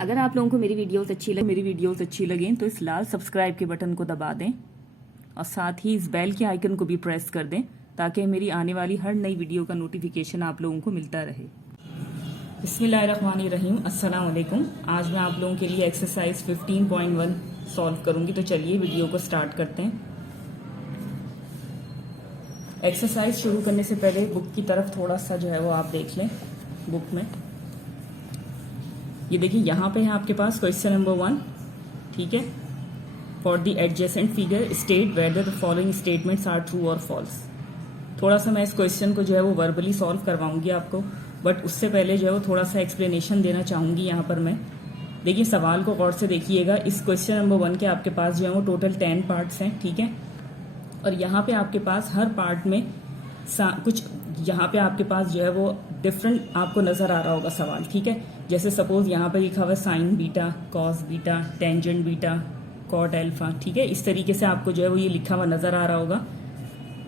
अगर आप लोगों को मेरी वीडियोस अच्छी लगें तो इस लाल सब्सक्राइब के बटन को दबा दें और साथ ही इस बेल के आइकन को भी प्रेस कर दें ताकि मेरी आने वाली हर नई वीडियो का नोटिफिकेशन आप लोगों को मिलता रहे। बिस्मिल्लाहिर्रहमानिर्रहीम, अस्सलाम वालेकुम। आज मैं आप लोगों के लिए एक्सरसाइज 15.1 सॉल्व करूंगी, तो चलिए वीडियो को स्टार्ट करते हैं। एक्सरसाइज शुरू करने से पहले बुक की तरफ थोड़ा सा जो है वो आप देख लें। बुक में ये देखिए, यहाँ पे है आपके पास क्वेश्चन नंबर 1, ठीक है। For the adjacent figure state whether the following statements are true और फॉल्स। थोड़ा सा मैं इस क्वेश्चन को जो है वो वर्बली सॉल्व करवाऊंगी आपको, बट उससे पहले जो है वो थोड़ा सा एक्सप्लेनेशन देना चाहूंगी यहाँ पर मैं। देखिए, सवाल को गौर से देखिएगा। इस क्वेश्चन नंबर 1 के आपके पास जो है वो टोटल 10 पार्ट्स हैं, ठीक है। और यहाँ पे आपके पास हर पार्ट में कुछ यहाँ पे आपके पास जो है वो डिफरेंट आपको नजर आ रहा होगा सवाल, ठीक है। जैसे सपोज यहाँ पे लिखा हुआ है sine beta, cos beta, tangent beta, cot alpha, ठीक है। इस तरीके से आपको जो है वो ये लिखा हुआ नजर आ रहा होगा।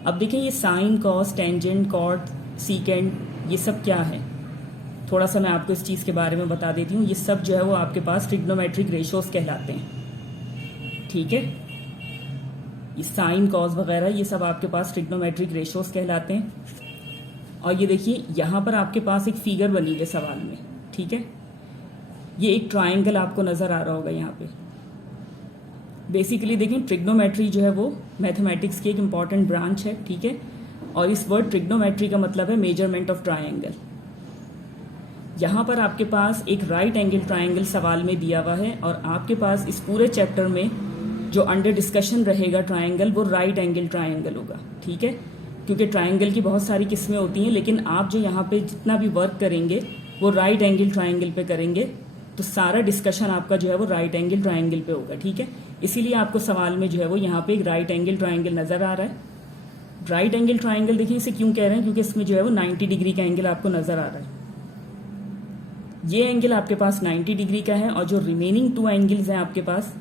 अब देखिए, ये sine, cos, tangent, cot, secant, ये सब क्या है, थोड़ा सा मैं आपको इस चीज के बारे में बता देती हूँ। ये सब जो है वो आपके पास ट्रिग्नोमेट्रिक रेशियोज कहलाते हैं, ठीक है। ये साइन, कॉस वगैरह ये सब आपके पास ट्रिग्नोमेट्रिक रेशियोज कहलाते हैं। और ये देखिए, यहाँ पर आपके पास एक फिगर बनी है सवाल में, ठीक है। ये एक ट्रायंगल आपको नजर आ रहा होगा यहाँ पे। बेसिकली देखिए, ट्रिग्नोमेट्री जो है वो मैथमेटिक्स की एक इंपॉर्टेंट ब्रांच है, ठीक है। और इस वर्ड ट्रिग्नोमेट्री का मतलब है मेजरमेंट ऑफ ट्रायंगल। यहाँ पर आपके पास एक राइट एंगल ट्रायंगल सवाल में दिया हुआ है, और आपके पास इस पूरे चैप्टर में जो अंडर डिस्कशन रहेगा ट्रायंगल, वो राइट एंगल ट्रायंगल होगा, ठीक है। क्योंकि ट्रायंगल की बहुत सारी किस्में होती हैं, लेकिन आप जो यहाँ पे जितना भी वर्क करेंगे वो राइट एंगल ट्रायंगल पे करेंगे, तो सारा डिस्कशन आपका जो है वो राइट एंगल ट्रायंगल पे होगा, ठीक है। इसीलिए आपको सवाल में जो है वो यहाँ पे एक राइट एंगल ट्रायंगल नजर आ रहा है। राइट एंगल ट्रायंगल देखिए, इसे क्यों कह रहे हैं, क्योंकि इसमें जो है वो 90 डिग्री का एंगल आपको नजर आ रहा है। ये एंगल आपके पास 90 डिग्री का है, और जो रिमेनिंग 2 एंगल्स हैं आपके पास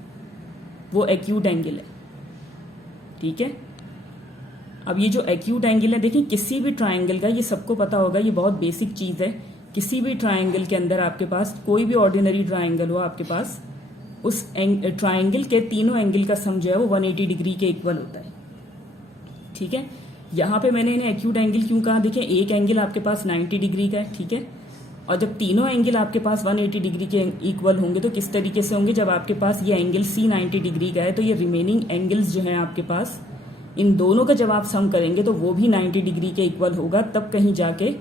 वो एक्यूट एंगल है, ठीक है। अब ये जो एक्यूट एंगल है, देखिए किसी भी ट्रायंगल का, ये सबको पता होगा, ये बहुत बेसिक चीज है। किसी भी ट्रायंगल के अंदर आपके पास कोई भी ऑर्डिनरी ट्रायंगल हो, आपके पास उस ट्रायंगल के तीनों एंगल का सम जो है वो 180 डिग्री के इक्वल होता है, ठीक है। यहाँ पे मैंने इन्हें एक्यूट एंगल क्यों कहा, देखिए एक एंगल आपके पास 90 डिग्री का है, ठीक है। और जब तीनों एंगल आपके पास 180 डिग्री के इक्वल होंगे तो किस तरीके से होंगे, जब आपके पास ये एंगल सी 90 डिग्री का है, तो ये रिमेनिंग एंगल्स जो हैं आपके पास, इन दोनों का जब आप सम करेंगे तो वो भी 90 डिग्री के इक्वल होगा। तब कहीं जाके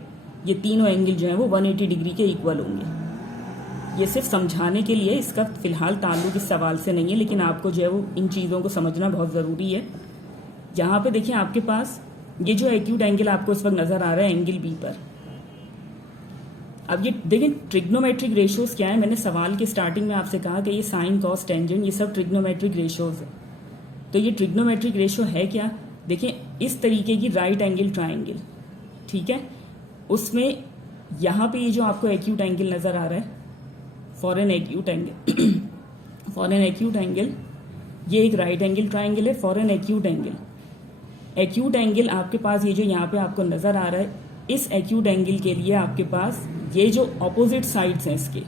ये तीनों एंगल जो है वो 180 डिग्री के इक्वल होंगे। ये सिर्फ समझाने के लिए, इसका फिलहाल ताल्लुक इस सवाल से नहीं है, लेकिन आपको जो है वो इन चीज़ों को समझना बहुत ज़रूरी है। यहाँ पे देखिए, आपके पास ये जो एक्यूट एंगल आपको इस वक्त नजर आ रहा है एंगल बी पर। अब ये देखिए, ट्रिग्नोमेट्रिक रेशियोज क्या है, मैंने सवाल के स्टार्टिंग में आपसे कहा कि ये साइन, कॉस, टेंजेंट ये सब ट्रिग्नोमेट्रिक रेशियोज है। तो ये ट्रिग्नोमेट्रिक रेशियो है क्या, देखिए इस तरीके की राइट एंगल ट्रायंगल, ठीक है। उसमें यहाँ पे ये जो आपको एक्यूट एंगल नजर आ रहा है, for an acute angle for an acute angle, ये एक राइट एंगल ट्रायंगल है for an acute angle. Acute angle आपके पास ये जो यहाँ पे आपको नजर आ रहा है, इस एक्यूट एंगल के लिए आपके पास ये जो ऑपोजिट साइड्स हैं इसके,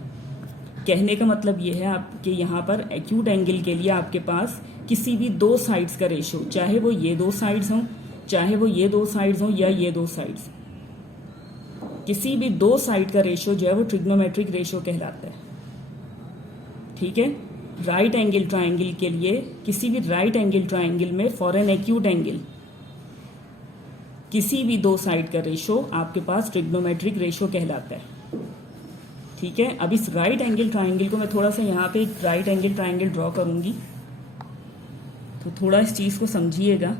कहने का मतलब ये है आपके यहाँ पर एक्यूट एंगल के लिए आपके पास किसी भी 2 साइड्स का रेशियो, चाहे वो ये 2 साइड्स हों, चाहे वो ये 2 साइड्स हों, या ये 2 साइड्स, किसी भी 2 साइड का रेशियो जो है वो ट्रिग्नोमेट्रिक रेशियो कहलाता है, ठीक है। राइट एंगल ट्रायंगल के लिए, किसी भी राइट एंगल ट्रायंगल में फॉर एन एक्यूट एंगल किसी भी 2 साइड का रेशियो आपके पास ट्रिग्नोमेट्रिक रेशियो कहलाता है, ठीक है। अब इस राइट एंगल ट्रायंगल को मैं थोड़ा सा यहाँ पे एक राइट एंगल ट्रायंगल ड्रॉ करूंगी, तो थोड़ा इस चीज को समझिएगा,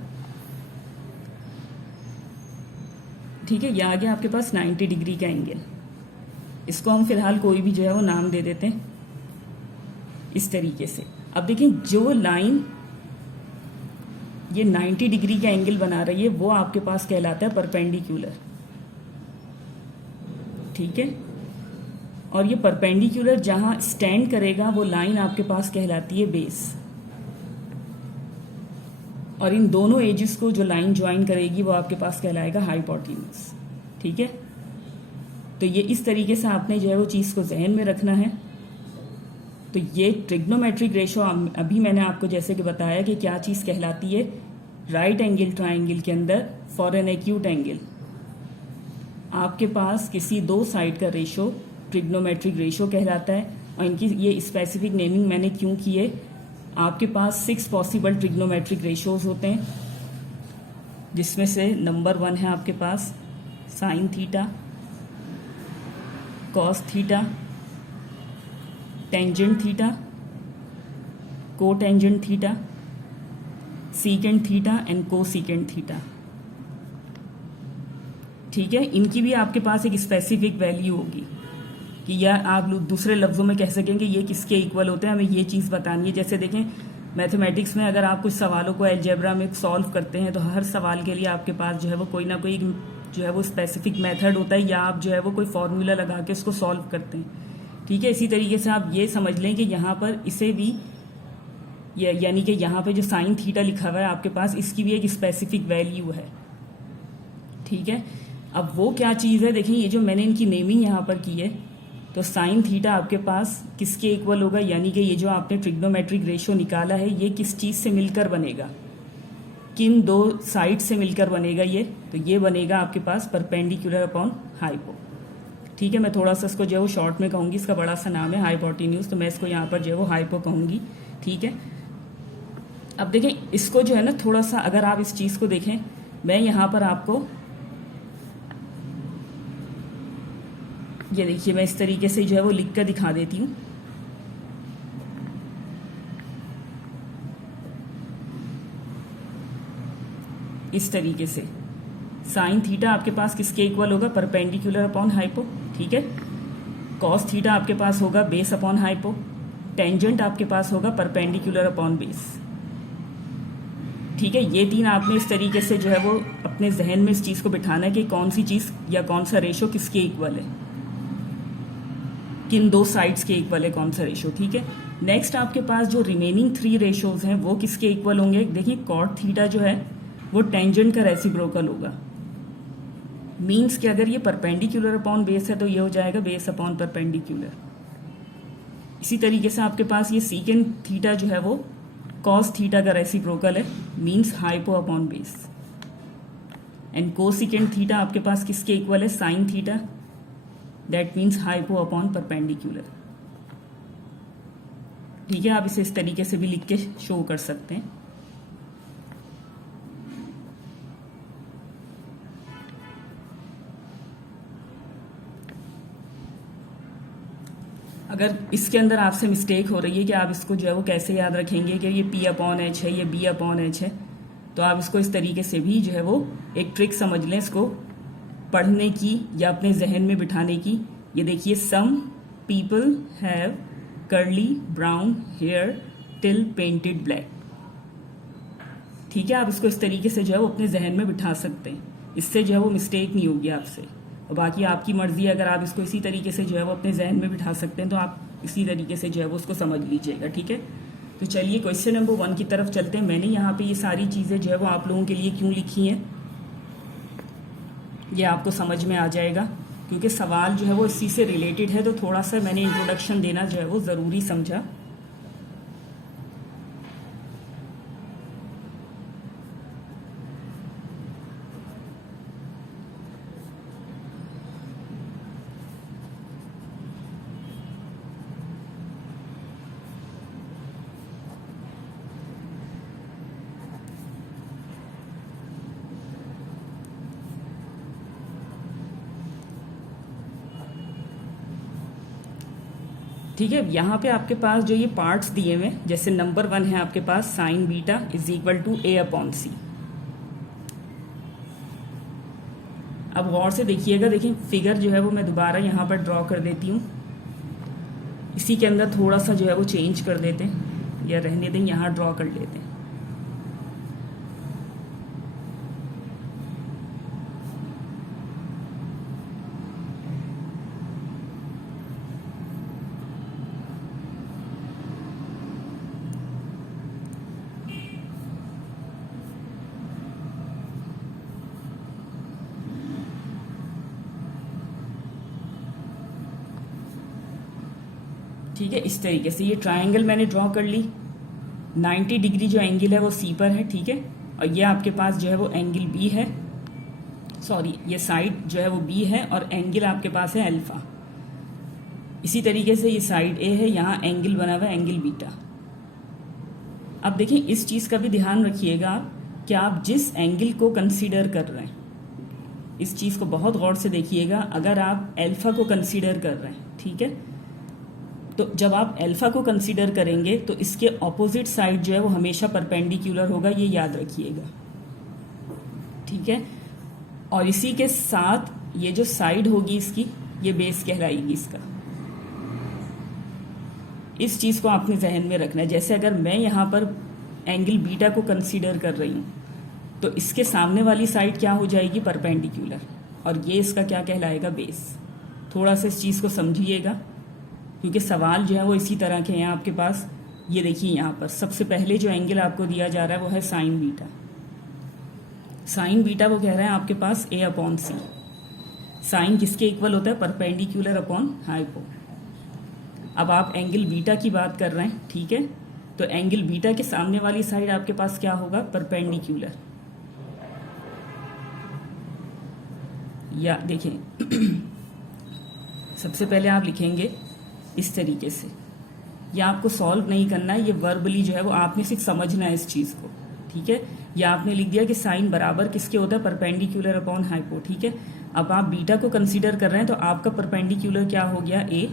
ठीक है। ये आ गया आपके पास 90 डिग्री का एंगल। इसको हम फिलहाल कोई भी जो है वो नाम दे देते हैं इस तरीके से। अब देखिए, जो लाइन ये 90 डिग्री का एंगल बना रही है वो आपके पास कहलाता है परपेंडिकुलर, ठीक है। और ये परपेंडिकुलर जहां स्टैंड करेगा वो लाइन आपके पास कहलाती है बेस, और इन दोनों एजेस को जो लाइन ज्वाइन करेगी वो आपके पास कहलाएगा हाइपोटेन्यूज, ठीक है। तो ये इस तरीके से आपने जो है वो चीज को जहन में रखना है। तो ये ट्रिग्नोमेट्रिक रेशो अभी मैंने आपको जैसे कि बताया कि क्या चीज़ कहलाती है, राइट एंगल ट्राइंगल के अंदर फॉर एन एक्यूट एंगल आपके पास किसी दो साइड का रेशो ट्रिग्नोमेट्रिक रेशो कहलाता है। और इनकी ये स्पेसिफिक नेमिंग मैंने क्यों की है, आपके पास 6 पॉसिबल ट्रिग्नोमेट्रिक रेशोज होते हैं, जिसमें से नंबर 1 है आपके पास sine theta, cos theta, tangent theta, cotangent theta, secant theta and cosecant theta. ठीक है, इनकी भी आपके पास एक स्पेसिफिक वैल्यू होगी कि या आप दूसरे लफ्ज़ों में कह सकें कि ये किसके इक्वल होते हैं, हमें ये चीज़ बतानी है। जैसे देखें मैथमेटिक्स में अगर आप कुछ सवालों को अलजेब्रा में सॉल्व करते हैं तो हर सवाल के लिए आपके पास जो है वो कोई ना कोई जो है वो स्पेसिफिक मेथड होता है, या आप जो है वो कोई फॉर्मूला लगा के उसको सॉल्व करते हैं। ठीक है, इसी तरीके से आप ये समझ लें कि यहाँ पर इसे भी यानी कि यहाँ पे जो साइन थीटा लिखा हुआ है आपके पास, इसकी भी एक स्पेसिफिक वैल्यू है। ठीक है, अब वो क्या चीज़ है, देखिए ये जो मैंने इनकी नेमिंग यहाँ पर की है, तो साइन थीटा आपके पास किसके इक्वल होगा, यानी कि ये जो आपने ट्रिग्नोमेट्रिक रेशो निकाला है ये किस चीज़ से मिलकर बनेगा, किन दो साइड से मिलकर बनेगा ये, तो ये बनेगा आपके पास परपेंडिकुलर अपॉन हाइपो। ठीक है, मैं थोड़ा सा इसको जो है वो शॉर्ट में कहूँगी, इसका बड़ा सा नाम है हाइपोटेन्यूज, तो मैं इसको यहाँ पर जो है वो हाइपो कहूँगी। ठीक है, अब देखें इसको जो है ना थोड़ा सा अगर आप इस चीज़ को देखें, मैं यहाँ पर आपको ये देखिए मैं इस तरीके से जो है वो लिख कर दिखा देती हूँ। इस तरीके से साइन थीटा आपके पास किसके इक्वल होगा, परपेंडिकुलर अपॉन हाइपो। ठीक है, कॉस थीटा आपके पास होगा बेस अपॉन हाइपो, टेंजेंट आपके पास होगा परपेंडिकुलर अपॉन बेस। ठीक है, ये तीन आपने इस तरीके से जो है वो अपने जहन में इस चीज़ को बिठाना है कि कौन सी चीज़ या कौन सा रेशो किसके इक्वल है, किन दो साइड्स के इक्वल है कौन सा रेशो। ठीक है, नेक्स्ट आपके पास जो रिमेनिंग 3 रेशोज हैं वो किसके इक्वल होंगे, देखिए कॉट थीटा जो है वो टेंजेंट का रेसिप्रोकल होगा, मीन्स कि अगर ये परपेंडिकुलर अपॉन बेस है तो ये हो जाएगा बेस अपॉन परपेंडिकुलर। इसी तरीके से आपके पास ये सीकेंट थीटा जो है वो कॉस थीटा का रेसिप्रोकल है, means hypo upon base. And cosecant theta आपके पास किसके इक्वल है, sine theta, that means hypo upon perpendicular. ठीक है, आप इसे इस तरीके से भी लिख के शो कर सकते हैं। अगर इसके अंदर आपसे मिस्टेक हो रही है कि आप इसको जो है वो कैसे याद रखेंगे कि ये P अपॉन H है, ये B अपॉन H है, तो आप इसको इस तरीके से भी जो है वो एक ट्रिक समझ लें इसको पढ़ने की या अपने जहन में बिठाने की। ये देखिए, some people have curly brown hair till painted black. ठीक है, आप इसको इस तरीके से जो है वो अपने जहन में बिठा सकते हैं, इससे जो है वो मिस्टेक नहीं होगी आपसे। और बाकी आपकी मर्जी है, अगर आप इसको इसी तरीके से जो है वो अपने जहन में बिठा सकते हैं तो आप इसी तरीके से जो है वो उसको समझ लीजिएगा। ठीक है, तो चलिए क्वेश्चन नंबर 1 की तरफ चलते हैं। मैंने यहाँ पे ये सारी चीज़ें जो है वो आप लोगों के लिए क्यों लिखी हैं ये आपको समझ में आ जाएगा, क्योंकि सवाल जो है वो इसी से रिलेटेड है, तो थोड़ा सा मैंने इंट्रोडक्शन देना जो है वो ज़रूरी समझा। ठीक है, यहाँ पे आपके पास जो ये पार्ट्स दिए हुए हैं, जैसे नंबर 1 है आपके पास sine beta is equal to A upon C। अब गौर से देखिएगा, देखिए फिगर जो है वो मैं दोबारा यहाँ पर ड्रॉ कर देती हूँ, इसी के अंदर थोड़ा सा जो है वो चेंज कर देते हैं या रहने दें, यहाँ ड्रॉ कर लेते हैं। ठीक है, इस तरीके से ये ट्रायंगल मैंने ड्रॉ कर ली। 90 डिग्री जो एंगल है वो सी पर है, ठीक है, और ये आपके पास जो है वो एंगल बी है, सॉरी ये साइड जो है वो बी है और एंगल आपके पास है अल्फा। इसी तरीके से ये साइड ए है, यहाँ एंगल बना हुआ है एंगल बीटा। अब देखिए इस चीज़ का भी ध्यान रखिएगा कि आप जिस एंगल को कंसीडर कर रहे हैं, इस चीज़ को बहुत गौर से देखिएगा। अगर आप अल्फा को कंसीडर कर रहे हैं, ठीक है, तो जब आप अल्फा को कंसीडर करेंगे तो इसके ऑपोजिट साइड जो है वो हमेशा परपेंडिकुलर होगा, ये याद रखिएगा, ठीक है। और इसी के साथ ये जो साइड होगी इसकी, ये बेस कहलाएगी इसका। इस चीज़ को आपने जहन में रखना है। जैसे अगर मैं यहाँ पर एंगल बीटा को कंसीडर कर रही हूँ तो इसके सामने वाली साइड क्या हो जाएगी, परपेंडिकुलर, और ये इसका क्या कहलाएगा, बेस। थोड़ा सा इस चीज़ को समझिएगा क्योंकि सवाल जो है वो इसी तरह के हैं आपके पास। ये देखिए यहाँ पर सबसे पहले जो एंगल आपको दिया जा रहा है वो है साइन बीटा। साइन बीटा वो कह रहा है आपके पास ए अपॉन सी। साइन किसके इक्वल होता है, परपेंडिकुलर अपॉन हाइपो। अब आप एंगल बीटा की बात कर रहे हैं, ठीक है, तो एंगल बीटा के सामने वाली साइड आपके पास क्या होगा, परपेंडिकुलर। या देखिए सबसे पहले आप लिखेंगे इस तरीके से। या आपको सॉल्व नहीं करना है, ये वर्बली जो है वो आपने सिर्फ समझना है इस चीज़ को, ठीक है। या आपने लिख दिया कि साइन बराबर किसके होता है, परपेंडिकुलर अपॉन हाइपो, ठीक है। अब आप बीटा को कंसीडर कर रहे हैं तो आपका परपेंडिकुलर क्या हो गया, ए,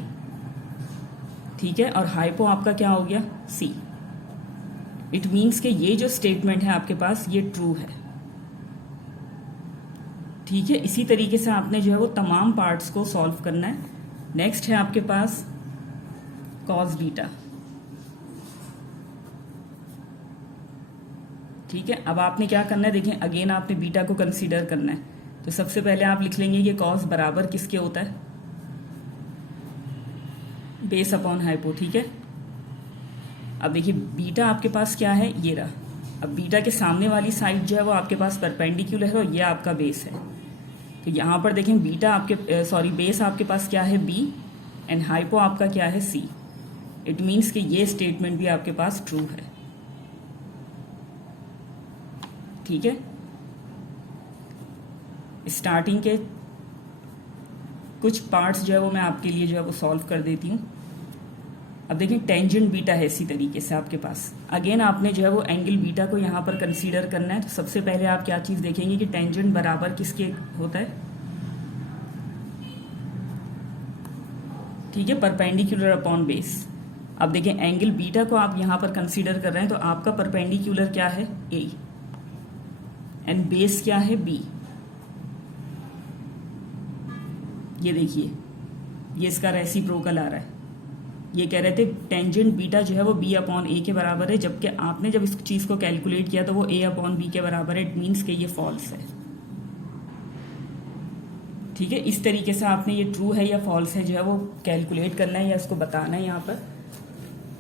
ठीक है, और हाइपो आपका क्या हो गया, सी। इट मीन्स कि ये जो स्टेटमेंट है आपके पास ये ट्रू है, ठीक है। इसी तरीके से आपने जो है वो तमाम पार्ट्स को सॉल्व करना है। नेक्स्ट है आपके पास कॉस बीटा, ठीक है। अब आपने क्या करना है, देखिए अगेन आपने बीटा को कंसीडर करना है। तो सबसे पहले आप लिख लेंगे कि कॉस बराबर किसके होता है, बेस अपॉन हाइपो, ठीक है। अब देखिए बीटा आपके पास क्या है, ये रहा। अब बीटा के सामने वाली साइड जो है वो आपके पास परपेंडिकुलर है और ये आपका बेस है। तो यहाँ पर देखें बीटा आपके बेस आपके पास क्या है, बी, एंड हाइपो आपका क्या है, सी। इट मीन्स कि ये स्टेटमेंट भी आपके पास ट्रू है, ठीक है। स्टार्टिंग के कुछ पार्ट्स जो है वो मैं आपके लिए जो है वो सॉल्व कर देती हूँ। अब देखिए टेंजेंट बीटा है इसी तरीके से आपके पास। अगेन आपने जो है वो एंगल बीटा को यहाँ पर कंसीडर करना है। तो सबसे पहले आप क्या चीज़ देखेंगे कि टेंजेंट बराबर किसके होता है, ठीक है, परपेंडिकुलर अपॉन बेस। अब देखिए एंगल बीटा को आप यहाँ पर कंसीडर कर रहे हैं तो आपका परपेंडिकुलर क्या है, ए, एंड बेस क्या है, बी। ये देखिए ये इसका रेसिप्रोकल आ रहा है। ये कह रहे थे टेंजेंट बीटा जो है वो बी अपॉन ए के बराबर है, जबकि आपने जब इस चीज़ को कैलकुलेट किया तो वो ए अपॉन बी के बराबर है। इट मीन्स कि ये फॉल्स है, ठीक है। इस तरीके से आपने ये ट्रू है या फॉल्स है जो है वो कैलकुलेट करना है या इसको बताना है यहाँ पर।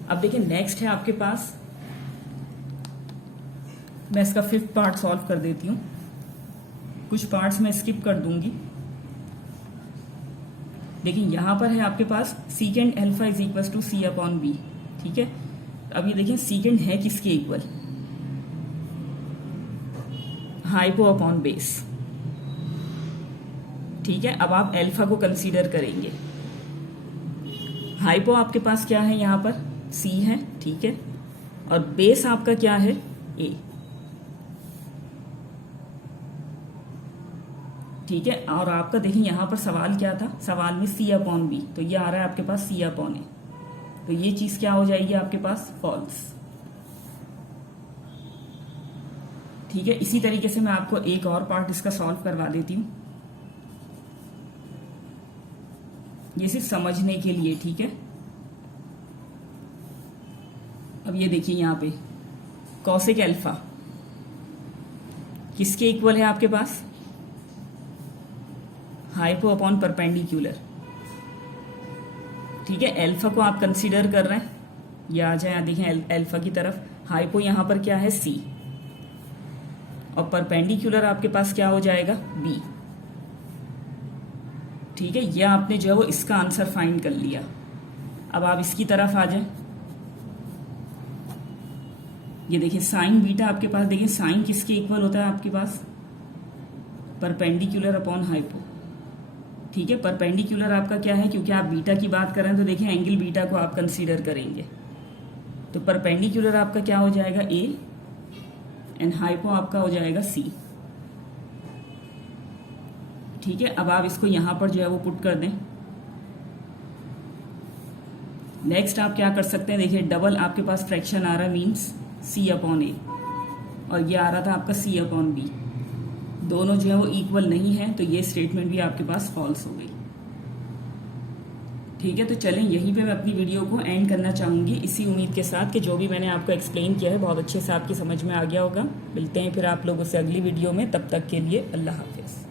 अब देखिए नेक्स्ट है आपके पास, मैं इसका 5th पार्ट सॉल्व कर देती हूँ। कुछ पार्ट्स मैं स्किप कर दूंगी। देखिए यहाँ पर है आपके पास secant alpha is equal to C upon B, ठीक है। अब ये देखिए सीकेंड है किसके इक्वल, हाइपो अपॉन बेस, ठीक है। अब आप अल्फा को कंसीडर करेंगे। हाइपो आपके पास क्या है, यहाँ पर सी है, ठीक है, और बेस आपका क्या है, ए, ठीक है। और आपका देखिए यहाँ पर सवाल क्या था, सवाल में सी अपॉन बी, तो ये आ रहा है आपके पास सी अपॉन ए। तो ये चीज क्या हो जाएगी आपके पास, फॉल्स, ठीक है। इसी तरीके से मैं आपको एक और पार्ट इसका सॉल्व करवा देती हूँ, ये सिर्फ समझने के लिए, ठीक है। अब ये देखिए यहाँ पे कॉसेक अल्फा किसके इक्वल है आपके पास, हाइपो अपॉन परपेंडिकुलर, ठीक है। अल्फा को आप कंसीडर कर रहे हैं, ये आ जाए देखें अल्फा की तरफ। हाइपो यहाँ पर क्या है, सी, और परपेंडिकुलर आपके पास क्या हो जाएगा, बी, ठीक है। यह आपने जो है वो इसका आंसर फाइंड कर लिया। अब आप इसकी तरफ आ जाएं, ये देखिए साइन बीटा आपके पास, देखिए साइन किसके इक्वल होता है आपके पास, परपेंडिकुलर अपॉन हाइपो। ठीक है, परपेंडिकुलर आपका क्या है, क्योंकि आप बीटा की बात कर रहे हैं तो देखिए एंगल बीटा को आप कंसीडर करेंगे, तो परपेंडिकुलर आपका क्या हो जाएगा ए एंड हाइपो आपका हो जाएगा सी। ठीक है, अब आप इसको यहां पर जो है वो पुट कर दें। नेक्स्ट आप क्या कर सकते हैं, देखिए डबल आपके पास फ्रैक्शन आ रहा है, मीन्स सी अपॉन ए, और ये आ रहा था आपका सी अपॉन बी, दोनों जो है वो इक्वल नहीं है, तो ये स्टेटमेंट भी आपके पास फॉल्स हो गई। ठीक है, तो चलें यहीं पे मैं अपनी वीडियो को एंड करना चाहूंगी, इसी उम्मीद के साथ कि जो भी मैंने आपको एक्सप्लेन किया है बहुत अच्छे से आपकी समझ में आ गया होगा। मिलते हैं फिर आप लोगों से अगली वीडियो में, तब तक के लिए अल्लाह हाफिज।